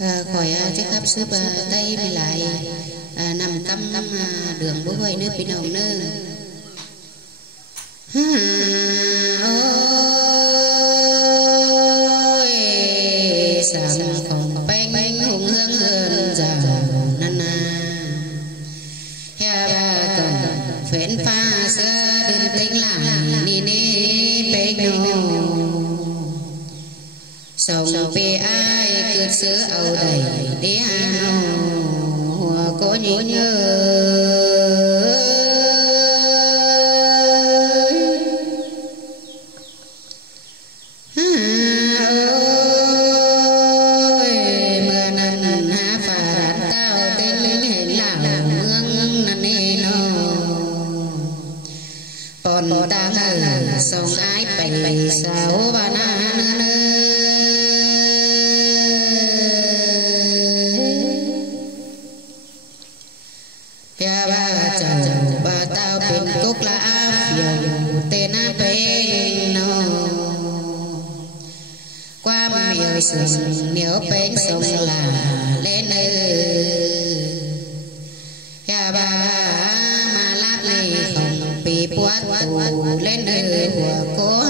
khỏi chiếc khắp xếp tay mới lại nằm căm đường bố hoài nước bên hồng nơ ôi sàm không bánh hùng hương hơn giàu năn hè ba còn phến pha sơ đơn tính lại ni ni bánh nô sống về ai cướp sữa âu đầy đi hà có nhớ sông ái bày sao ba na kia ba chồng ba tao bình cúc lá phiền tên á bên nó qua miều sườn nhớ bên sông là lên kia ba mà lát này không bị buốt tù lên của cô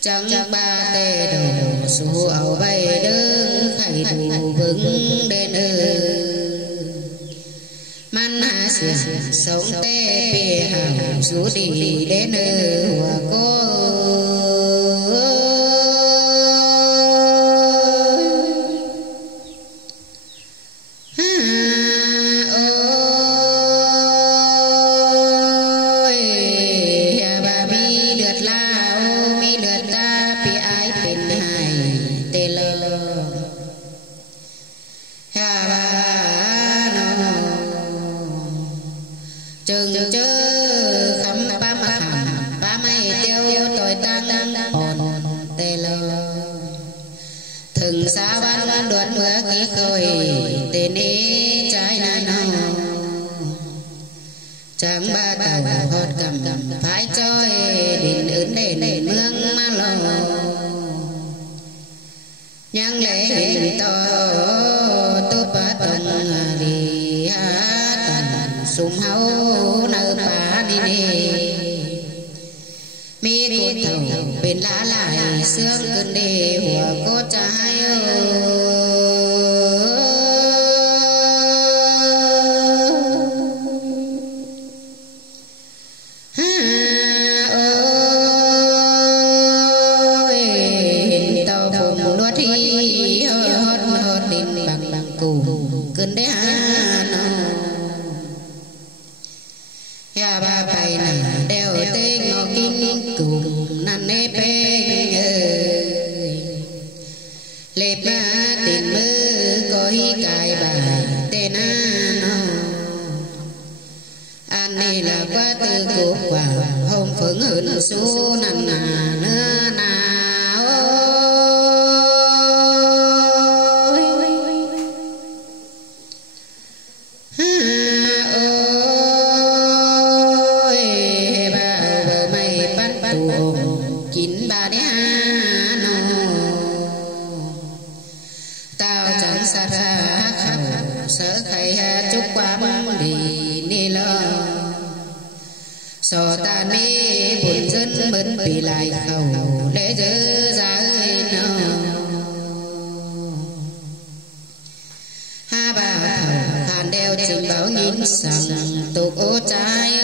chẳng ba tê đầu su ảo bay đứng khải đủ vững đến man hạ xìa sống tê bì hào su đi đến của cô chừng chớ khăm ba mà khăm ba mày tiêu tội tăng hồn tê lơ thường xa ban đoán mưa ký khơi tên ý trái na nào chẳng ba tàu hót cầm phải trôi đình ứng đền mương ma lò nhang lễ hình to tu pa tông đi sum hau nơ pa đi đi mi cô thầu bên lá lại xương cơn đi hùa cô trái ôi tàu phùng luốt hi hót hót đình bằng cù cơn đế ya ba bay này đeo tên ngọc kinh cùng năn nếp lệp tình mơ có hi cài bài tên anh này là quá tư cuộc quả hôm phượng hưởng số năn nà nữa nào chín ba đế tao chẳng xa ra khẩu sở thầy chúc qua băng đi ni lo so ta ni buồn dân mến bị lại khẩu để giữ ra nó ha bà thầu khàn đeo trình báo nhìn sẵn tục ô trái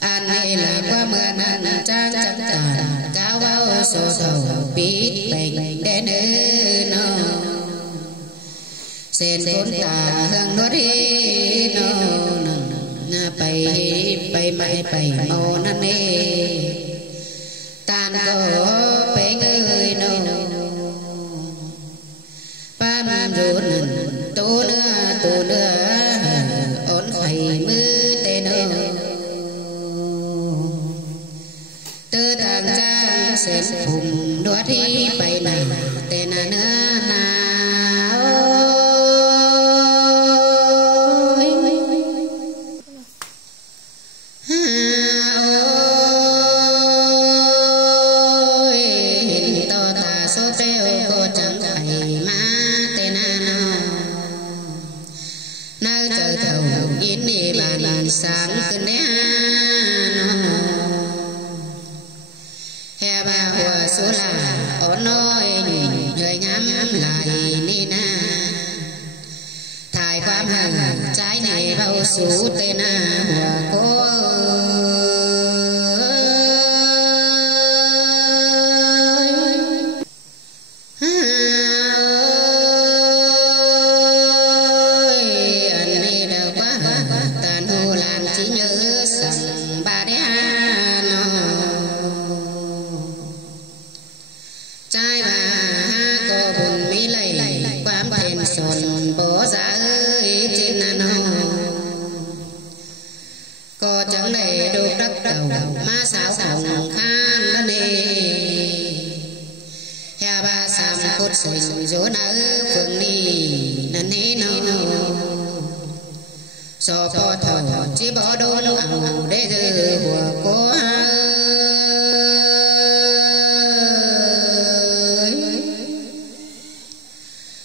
anh này là qua mưa nắng trang trắng tàn cao bao sổ thầu biết bệnh đến nó sen vốn tà hương nuốt đi nó bay mãi bay màu năn nê tàn có bé người nó ba man rốn tô nữa ổn phải mưa tên nó sen phùng đua thi bay này tên là nữa nào ôi to ta số treo cô chẳng phải má tên là nào nơi trời thầu yên đi bàn sángขึ้นđấy hè bà hòa số là ổn nói người ngắm lại ni na tháiความhằng trái này bao số tên na hòa cô trai bà ha có buồn mỹ lầy quám thèn sồn bố giá ơi trên nà nô có chẳng đầy đục đất đầu má xáo phòng khan đó nê hè bà xàm cốt sình dỗ nở phương ni nà nê nô so phò thò chỉ bỏ đôn ảo để dư hùa cô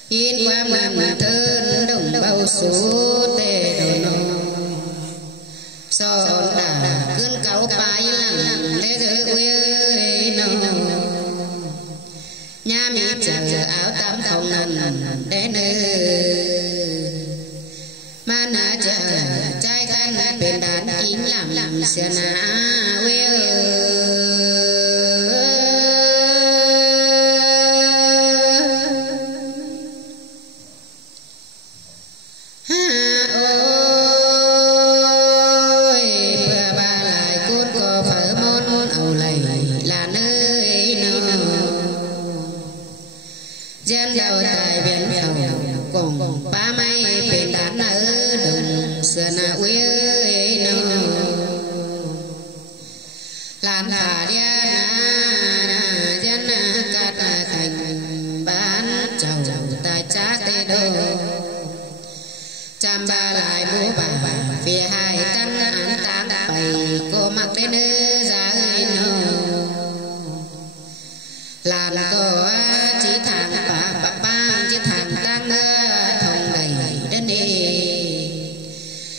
yên qua mà thân đồng bao số tê đồ nô so đà cơn cáo bài lặng lê dơ quê nô nhà mi chờ áo tam không nần để nơ mà nà chờ trai khăn bên đàn kín làm xưa nà quê dân đầu tại biển khẩu cùng ba mấy bên đàn ở đồng xưa na quê nô lan phà đia na dân cát thành bán chầu tại cha tê đô chăm ba lại bố bà phía hai căn ăn táng bày cô mặc đến nữ ra nô lan cô chỉ thằng bà chỉ thằng đang thòng đầy đến đi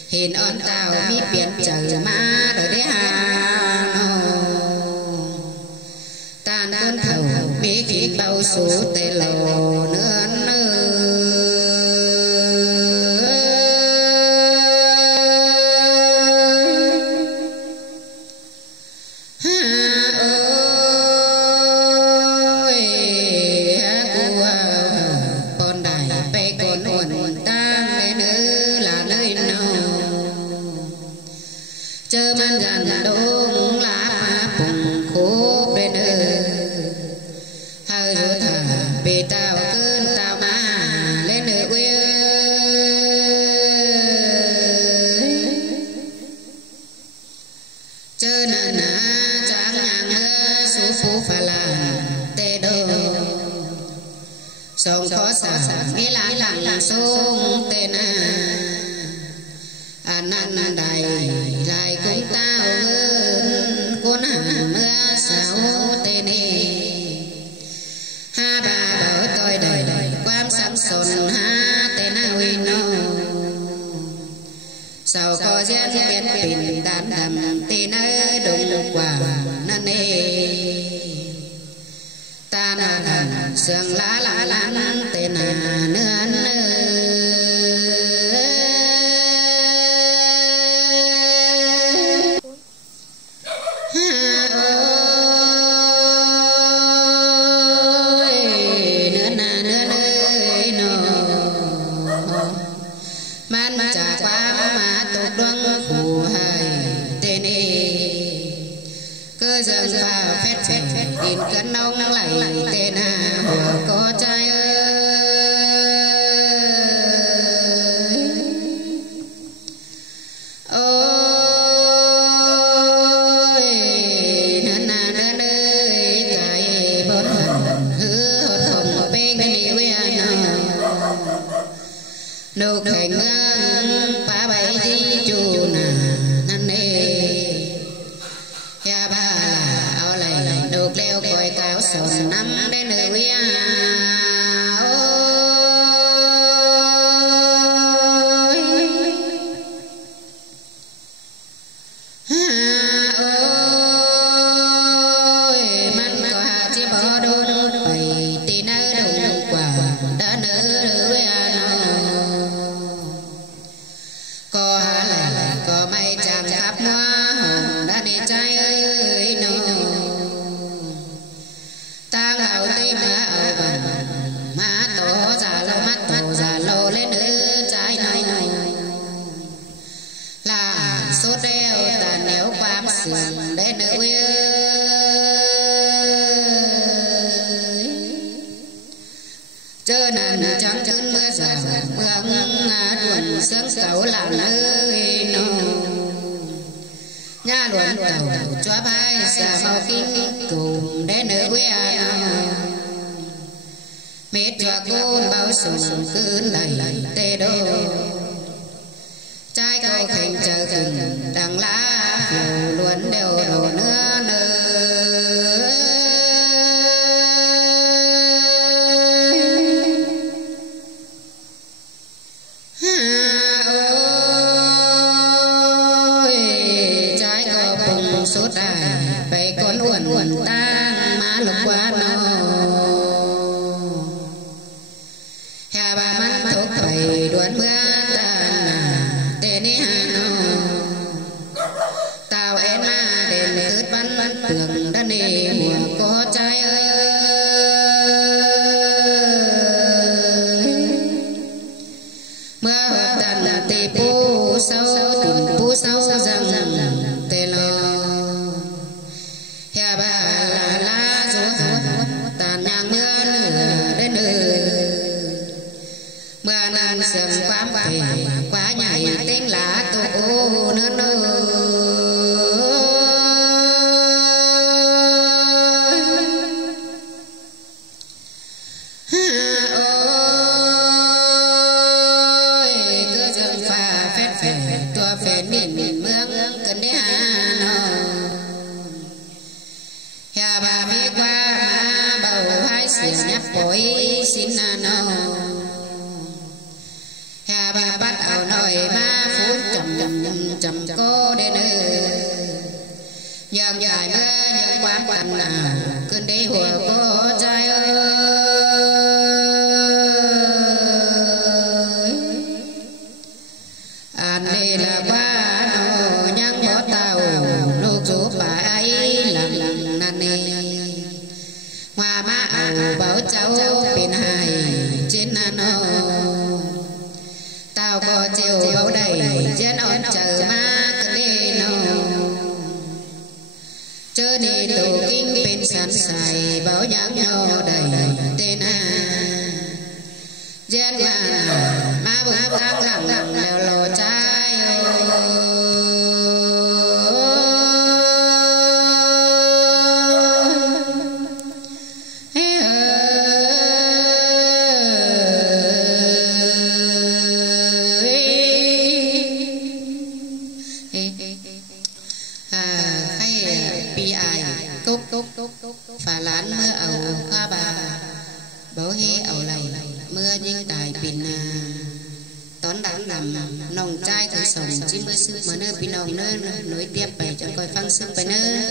hiện ơn tao mi biển chờ má rồi đấy hà tan cơn thầu mi khi bao số tê lầu nữa chơ man gần đông lá phùng khô bên hơi rửa thở bị tao cơn tao mà lên nơi quê chơ nà tráng nhàng số phú phà là tê đô sông khó xả nghe láng lặng sông tê nà ăn đầy lại cũng tao hơn cuốn hàng mưa sao tê nê ha bà bảo tôi đời quam sắc sồn ha tê na huy nô sao có dân biết bình đàn đầm tê na đông quả nà nê ta nà sương lá láng tê na nưa man trả qua mà tục đoan phù hài tên cơ dân và phép in cân nông lại tên hùa có trai ơi nà ơi tại nô cảnh phá bảy di chu nà năn nê ya ba là ao lầy nô leo còi cáo sồn năm đến nơi quê chớ nàn trắng cơn mưa rào mưa đuồn sương cẩu làm nơi nô nha luận tàu cho bay xa màu kinh cùng đến nơi quê mệt cho cô bao sùng cứ lầy tê đô trai câu khanh chờ từng đằng lá phiêu luôn đều đổ nữa sốt đài vậy con uẩn tang má lục quá nó hà bà mắt thuốc bày đuôn mưa tàn tên đi hà nó tao em ma đền ướt bắn tường đất nề mùa có trai ơi mưa hợp tàn tì pu sâu rằng tê lo sườn quám về quá nhảy tiếng lá tụ nữa ôi cứ dừng pha phép phép tua phê miền mương cần đi hà nó nhà bà mi qua má bầu hai xiên nhấp bội xin nó bà bắt ảo nồi ma phút chầm cô đến nhường dài mưa những quán quán nào cơn đế hùa cô trai ơi anh đây là qua nô nhang bó tàu nô chú bà ấy lặng năn nê hoa má ảo bảo cháu bên hài trên nô tao có chiều bầu đầy trên ổn chờ ma cứ đi nô chớ đi tù kinh bên sẵn xài bảo nhãn nhô đầy tên trên ma bước thang lặng lèo lò trái phà lán mưa ẩu ca bà bố hê ẩu lầy mưa như tài pin tón đáng nằm nòng trai thử sòng chim mưa sức mà nơi pin nòng nơi nối tiếp bày cho coi phăng sức bày nơi